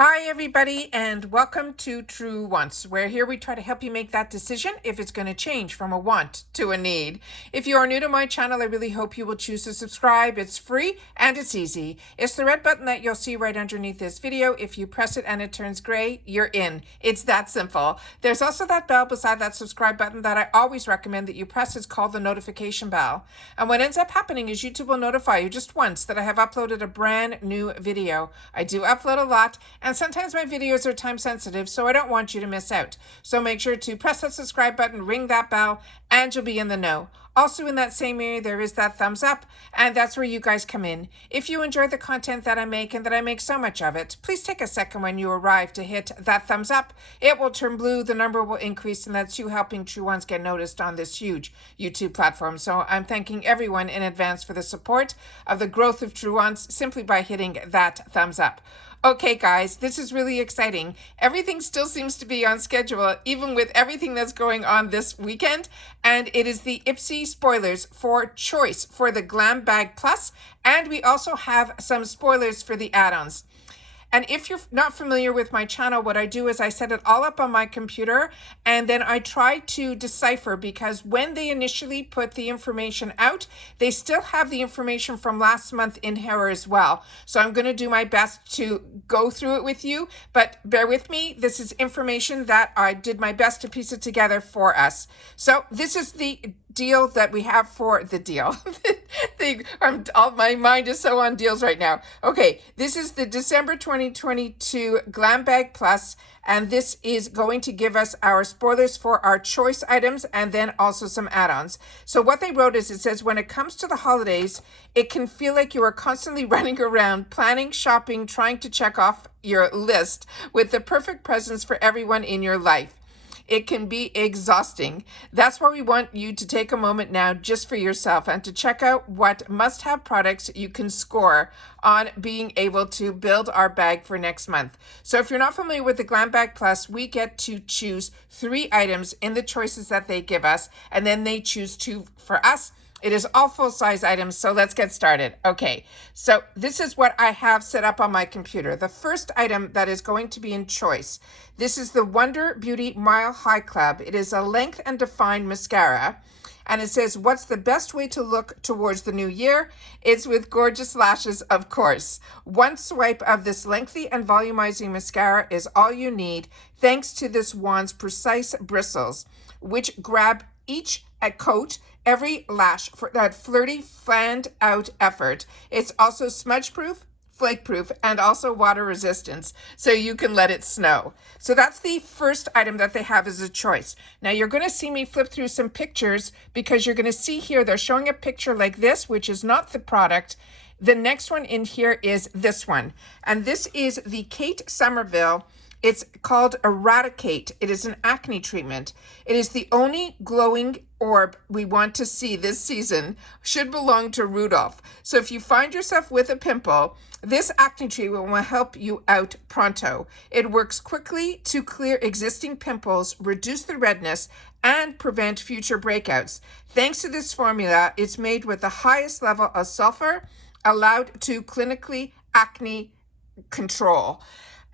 Hi everybody and welcome to True Wants, where here we try to help you make that decision if it's going to change from a want to a need. If you are new to my channel, I really hope you will choose to subscribe. It's free and it's easy. It's the red button that you'll see right underneath this video. If you press it and it turns gray, you're in. It's that simple. There's also that bell beside that subscribe button that I always recommend that you press. It's called the notification bell. And what ends up happening is YouTube will notify you just once that I have uploaded a brand new video. I do upload a lot, and sometimes my videos are time sensitive, so I don't want you to miss out. So make sure to press that subscribe button, ring that bell, and you'll be in the know. Also in that same area, there is that thumbs up, and that's where you guys come in. If you enjoy the content that I make and that I make so much of it, please take a second when you arrive to hit that thumbs up. It will turn blue, the number will increase, and that's you helping True Ones get noticed on this huge YouTube platform. So I'm thanking everyone in advance for the support of the growth of True Ones simply by hitting that thumbs up. Okay, guys, this is really exciting. Everything still seems to be on schedule, even with everything that's going on this weekend. And it is the Ipsy spoilers for choice for the Glam Bag Plus. And we also have some spoilers for the add-ons. And if you're not familiar with my channel, what I do is I set it all up on my computer and then I try to decipher, because when they initially put the information out, they still have the information from last month in here as well. So I'm going to do my best to go through it with you, but bear with me. This is information that I did my best to piece it together for us. So this is the deal that we have for the deal. My mind is so on deals right now. Okay, this is the December 2022 Glam Bag Plus, and this is going to give us our spoilers for our choice items and then also some add-ons. So what they wrote is, it says, when it comes to the holidays, it can feel like you are constantly running around, planning, shopping, trying to check off your list with the perfect presents for everyone in your life. It can be exhausting. That's why we want you to take a moment now just for yourself and to check out what must-have products you can score on being able to build our bag for next month. So if you're not familiar with the Glam Bag Plus, we get to choose 3 items in the choices that they give us, and then they choose 2 for us. It is all full-size items, so let's get started. Okay, so this is what I have set up on my computer. The first item that is going to be in choice, this is the Wonder Beauty Mile High Club. It is a length and define mascara, and it says, what's the best way to look towards the new year? It's with gorgeous lashes, of course. One swipe of this lengthy and volumizing mascara is all you need, thanks to this wand's precise bristles, which grab each a coat every lash for that flirty, fanned out effort. It's also smudge proof, flake proof, and also water resistance, so you can let it snow. So that's the first item that they have as a choice. Now you're going to see me flip through some pictures, because you're going to see here they're showing a picture like this, which is not the product. The next one in here is this one, and this is the Kate Somerville. It's called Eradicate. It is an acne treatment. It is the only glowing orb we want to see this season. Should belong to Rudolph. So if you find yourself with a pimple, this acne treatment will help you out pronto. It works quickly to clear existing pimples, reduce the redness, and prevent future breakouts. Thanks to this formula, it's made with the highest level of sulfur allowed to clinically acne control.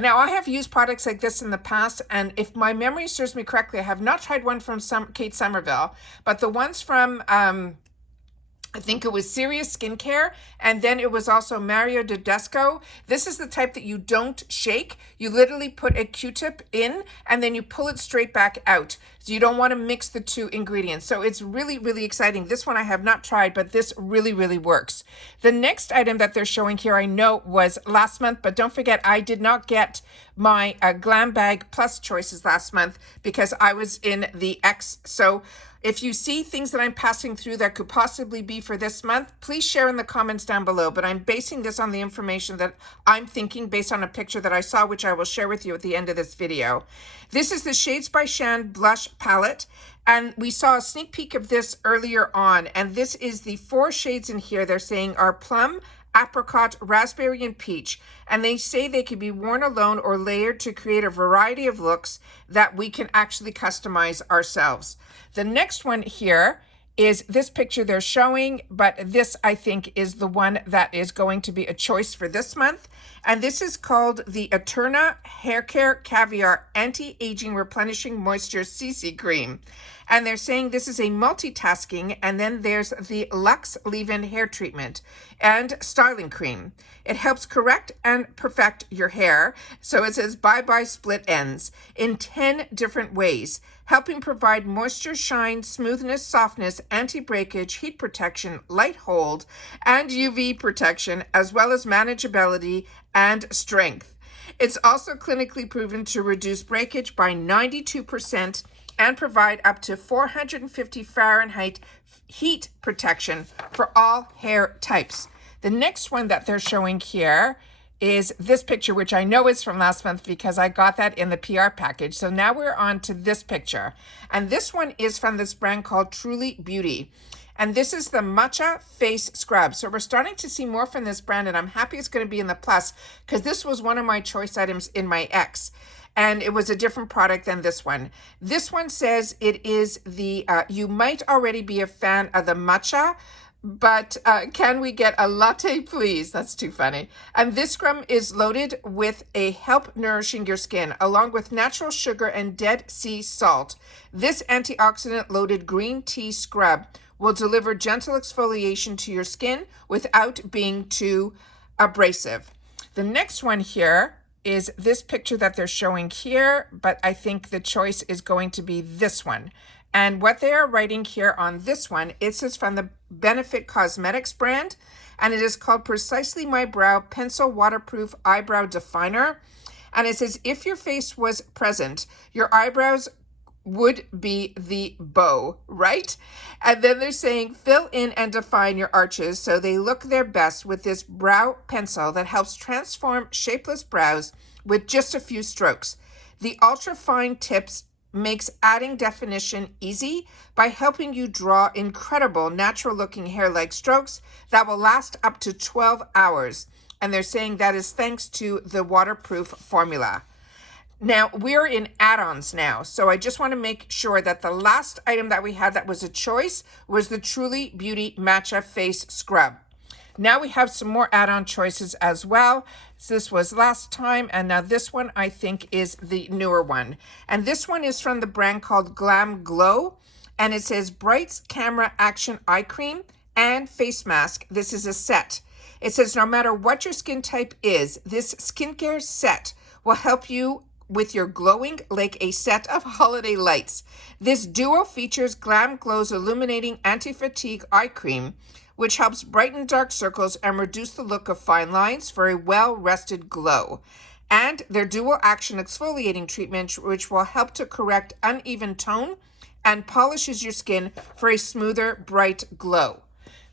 Now, I have used products like this in the past, and if my memory serves me correctly, I have not tried one from Kate Somerville, but the ones from, I think it was Serious Skincare, and then it was also Mario Tedesco. This is the type that you don't shake. You literally put a Q-tip in, and then you pull it straight back out. So you don't want to mix the 2 ingredients. So it's really, really exciting. This one I have not tried, but this really, really works. The next item that they're showing here, I know was last month, but don't forget, I did not get my Glam Bag Plus choices last month because I was in the X. So if you see things that I'm passing through that could possibly be for this month, please share in the comments down below. But I'm basing this on the information that I'm thinking based on a picture that I saw, which I will share with you at the end of this video. This is the Shades by Shan Blush Palette. And we saw a sneak peek of this earlier on. And this is the 4 shades in here they're saying are plum, apricot, raspberry, and peach. And they say they can be worn alone or layered to create a variety of looks that we can actually customize ourselves. The next one here is this picture they're showing, but this I think is the one that is going to be a choice for this month. And this is called the Eterna Hair Care Caviar Anti-Aging Replenishing Moisture CC Cream. And they're saying this is a multitasking, and then there's the Luxe Leave-In Hair Treatment and Styling Cream. It helps correct and perfect your hair. So it says bye-bye split ends in 10 different ways, helping provide moisture, shine, smoothness, softness, anti-breakage, heat protection, light hold, and UV protection, as well as manageability and strength. It's also clinically proven to reduce breakage by 92% and provide up to 450 Fahrenheit heat protection for all hair types. The next one that they're showing here is this picture, which I know is from last month because I got that in the PR package. So now we're on to this picture. And this one is from this brand called Truly Beauty. And this is the Matcha Face Scrub. So we're starting to see more from this brand, and I'm happy it's going to be in the plus because this was one of my choice items in my X. And it was a different product than this one. This one says it is the, you might already be a fan of the matcha, but can we get a latte, please? That's too funny. And this scrub is loaded with a help nourishing your skin, along with natural sugar and Dead Sea salt. This antioxidant loaded green tea scrub will deliver gentle exfoliation to your skin without being too abrasive. The next one here is this picture that they're showing here, but I think the choice is going to be this one. And what they are writing here on this one, it says from the Benefit Cosmetics brand, and it is called Precisely My Brow Pencil Waterproof Eyebrow Definer. And it says, if your face was present, your eyebrows would be the bow, right? And then they're saying, fill in and define your arches so they look their best with this brow pencil that helps transform shapeless brows with just a few strokes. The ultra fine tips makes adding definition easy by helping you draw incredible natural looking hair-like strokes that will last up to 12 hours. And they're saying that is thanks to the waterproof formula. Now we're in add-ons now. So I just want to make sure that the last item that we had that was a choice was the Truly Beauty Matcha Face Scrub. Now we have some more add-on choices as well. So this was last time, and now this one I think is the newer one. And this one is from the brand called Glam Glow, and it says Brights Camera Action Eye Cream and Face Mask. This is a set. It says no matter what your skin type is, this skincare set will help you with your glowing like a set of holiday lights. This duo features Glam Glow's illuminating anti-fatigue eye cream, which helps brighten dark circles and reduce the look of fine lines for a well-rested glow. And their dual action exfoliating treatment, which will help to correct uneven tone and polishes your skin for a smoother, bright glow.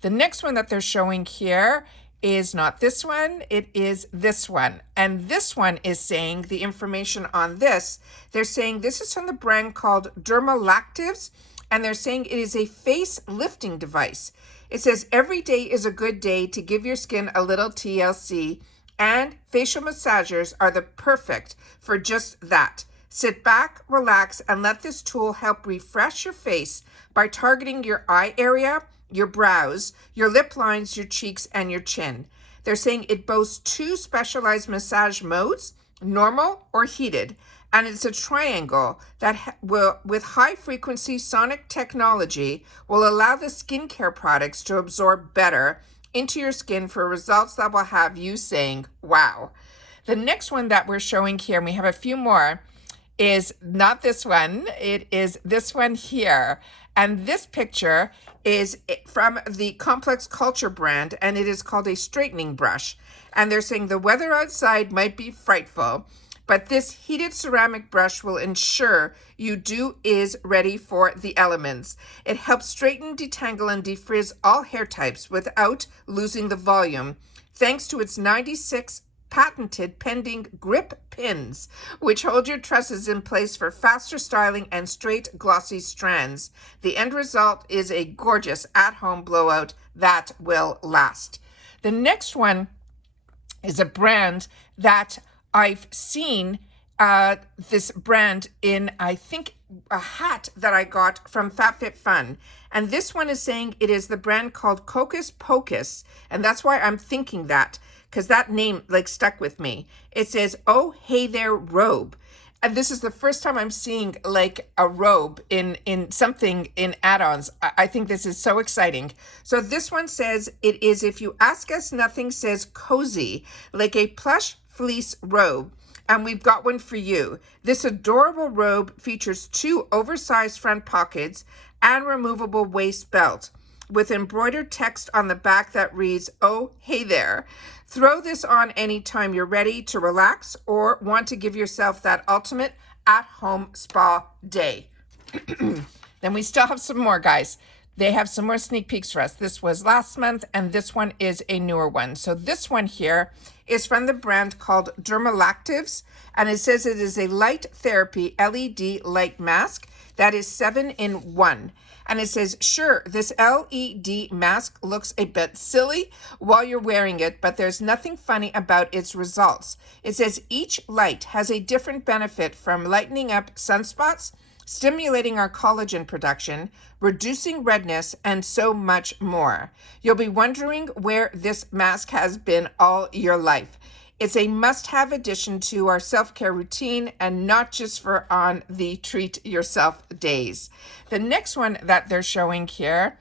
The next one that they're showing here is not this one, it is this one. And this one is saying the information on this, they're saying this is from the brand called Dermalactives, and they're saying it is a face lifting device. It says every day is a good day to give your skin a little TLC, and facial massagers are the perfect for just that. Sit back, relax, and let this tool help refresh your face by targeting your eye area, your brows, your lip lines, your cheeks, and your chin. They're saying it boasts 2 specialized massage modes, normal or heated, and it's a triangle that will, with high-frequency sonic technology, will allow the skincare products to absorb better into your skin for results that will have you saying, wow. The next one that we're showing here, and we have a few more, is not this one. It is this one here. And this picture is from the Complex Culture brand, and it is called a straightening brush. And they're saying the weather outside might be frightful, but this heated ceramic brush will ensure you is ready for the elements. It helps straighten, detangle, and defrizz all hair types without losing the volume, thanks to its 96 patented pending grip pins, which hold your tresses in place for faster styling and straight, glossy strands. The end result is a gorgeous at-home blowout that will last. The next one is a brand that I've seen this brand in, I think a hat that I got from FabFitFun. And this one is saying it is the brand called Hocus Pocus. And that's why I'm thinking that, because that name like stuck with me. It says, "Oh, hey there, robe." And this is the first time I'm seeing like a robe in something in add-ons. I think this is so exciting. So this one says it is, "If you ask us, nothing says cozy, like a plush fleece robe." And we've got one for you. This adorable robe features 2 oversized front pockets and removable waist belt with embroidered text on the back that reads, "Oh, hey there." Throw this on anytime you're ready to relax or want to give yourself that ultimate at-home spa day. Then we still have some more, guys. They have some more sneak peeks for us. This was last month, and this one is a newer one. So this one here is from the brand called Dermalactives, and it says it is a light therapy LED light mask that is 7 in 1. And it says, "Sure, this LED mask looks a bit silly while you're wearing it, but there's nothing funny about its results." It says each light has a different benefit, from lightening up sunspots, stimulating our collagen production, reducing redness, and so much more. You'll be wondering where this mask has been all your life. It's a must-have addition to our self-care routine, and not just for on the treat yourself days. The next one that they're showing here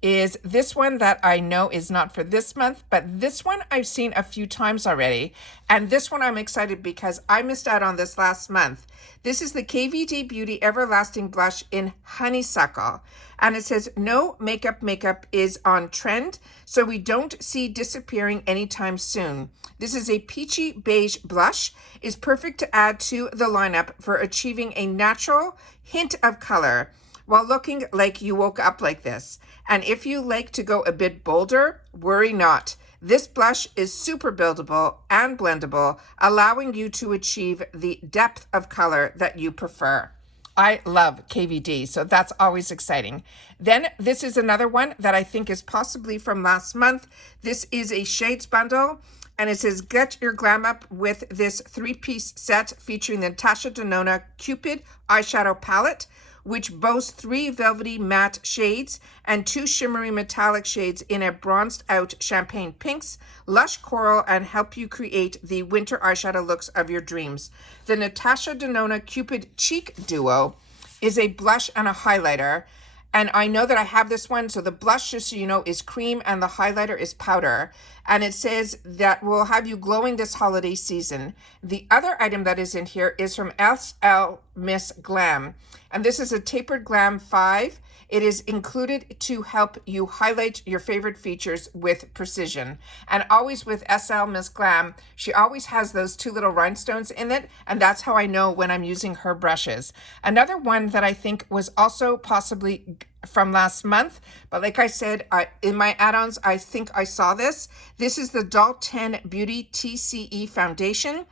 is this one that I know is not for this month, but this one I've seen a few times already. And this one I'm excited because I missed out on this last month. This is the KVD Beauty Everlasting Blush in Honeysuckle. And it says, "No makeup is on trend, so we don't see disappearing anytime soon. This is a peachy beige blush, is perfect to add to the lineup for achieving a natural hint of color while looking like you woke up like this. And if you like to go a bit bolder, worry not. This blush is super buildable and blendable, allowing you to achieve the depth of color that you prefer." I love KVD, so that's always exciting. Then this is another one that I think is possibly from last month. This is a shades bundle, and it says, "Get your glam up with this 3-piece set featuring the Natasha Denona Cupid eyeshadow palette, which boasts 3 velvety matte shades and 2 shimmery metallic shades in a bronzed out champagne pinks, lush coral, and help you create the winter eyeshadow looks of your dreams." The Natasha Denona Cupid Cheek Duo is a blush and a highlighter. And I know that I have this one. So the blush, just so you know, is cream and the highlighter is powder. And it says that will have you glowing this holiday season. The other item that is in here is from SL Miss Glam. And this is a tapered Glam 5. It is included to help you highlight your favorite features with precision. And always with SL Miss Glam, she always has those 2 little rhinestones in it. And that's how I know when I'm using her brushes. Another one that I think was also possibly from last month, but like I said, in my add-ons, I think I saw this. This is the Doll 10 Beauty TCE Foundation.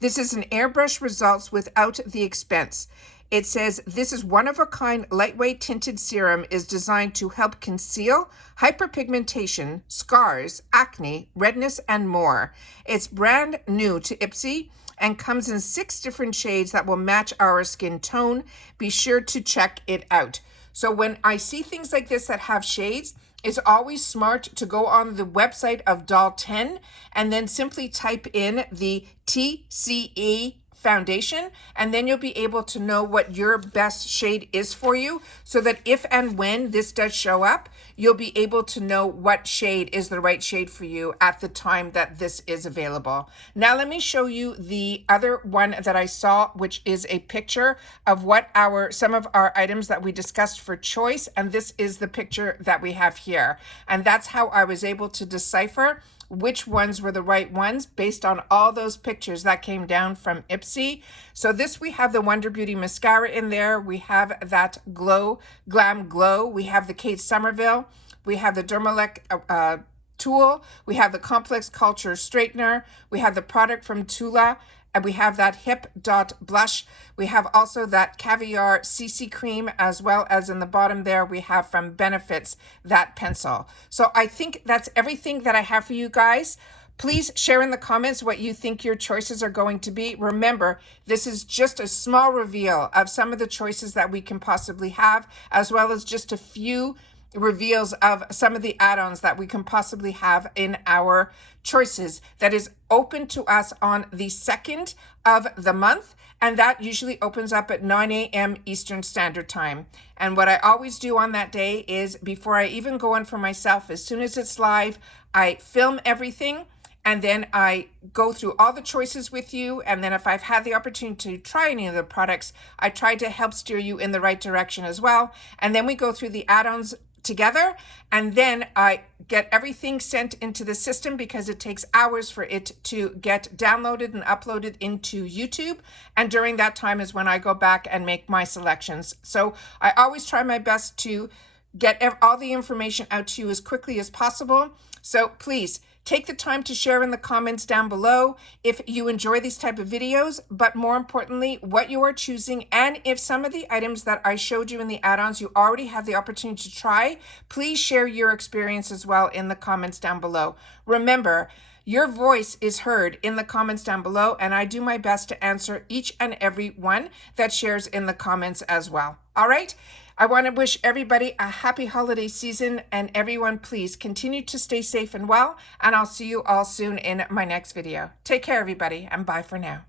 This is an airbrush results without the expense. It says this is one-of-a-kind lightweight tinted serum, is designed to help conceal hyperpigmentation, scars, acne, redness, and more. It's brand new to Ipsy and comes in 6 different shades that will match our skin tone. Be sure to check it out. So when I see things like this that have shades, it's always smart to go on the website of Doll 10 and then simply type in the TCE foundation, and then you'll be able to know what your best shade is for you, so that if and when this does show up, you'll be able to know what shade is the right shade for you at the time that this is available. Now let me show you the other one that I saw, which is a picture of what some of our items that we discussed for choice, and this is the picture that we have here. And that's how I was able to decipher which ones were the right ones based on all those pictures that came down from Ipsy. So this, we have the Wonder Beauty mascara in there. We have that Glam Glow. We have the Kate Somerville. We have the Dermalec tool. We have the Complex Culture straightener. We have the product from Tula. And we have that Hip Dot blush. We have also that Caviar CC cream, as well as in the bottom there, we have from Benefits that pencil. So I think that's everything that I have for you guys. Please share in the comments what you think your choices are going to be. Remember, this is just a small reveal of some of the choices that we can possibly have, as well as just a few reveals of some of the add-ons that we can possibly have in our choices. That is open to us on the 2nd of the month, and that usually opens up at 9 a.m. Eastern Standard Time. And what I always do on that day is, before I even go on for myself, as soon as it's live, I film everything, and then I go through all the choices with you. And then if I've had the opportunity to try any of the products, I try to help steer you in the right direction as well. And then we go through the add-ons together, and then I get everything sent into the system, because it takes hours for it to get downloaded and uploaded into YouTube. And during that time is when I go back and make my selections. So I always try my best to get all the information out to you as quickly as possible. So please take the time to share in the comments down below if you enjoy these type of videos, but more importantly, what you are choosing. And if some of the items that I showed you in the add-ons you already have the opportunity to try, please share your experience as well in the comments down below. Remember, your voice is heard in the comments down below, and I do my best to answer each and every one that shares in the comments as well. All right? I want to wish everybody a happy holiday season, and everyone, please continue to stay safe and well, and I'll see you all soon in my next video. Take care, everybody, and bye for now.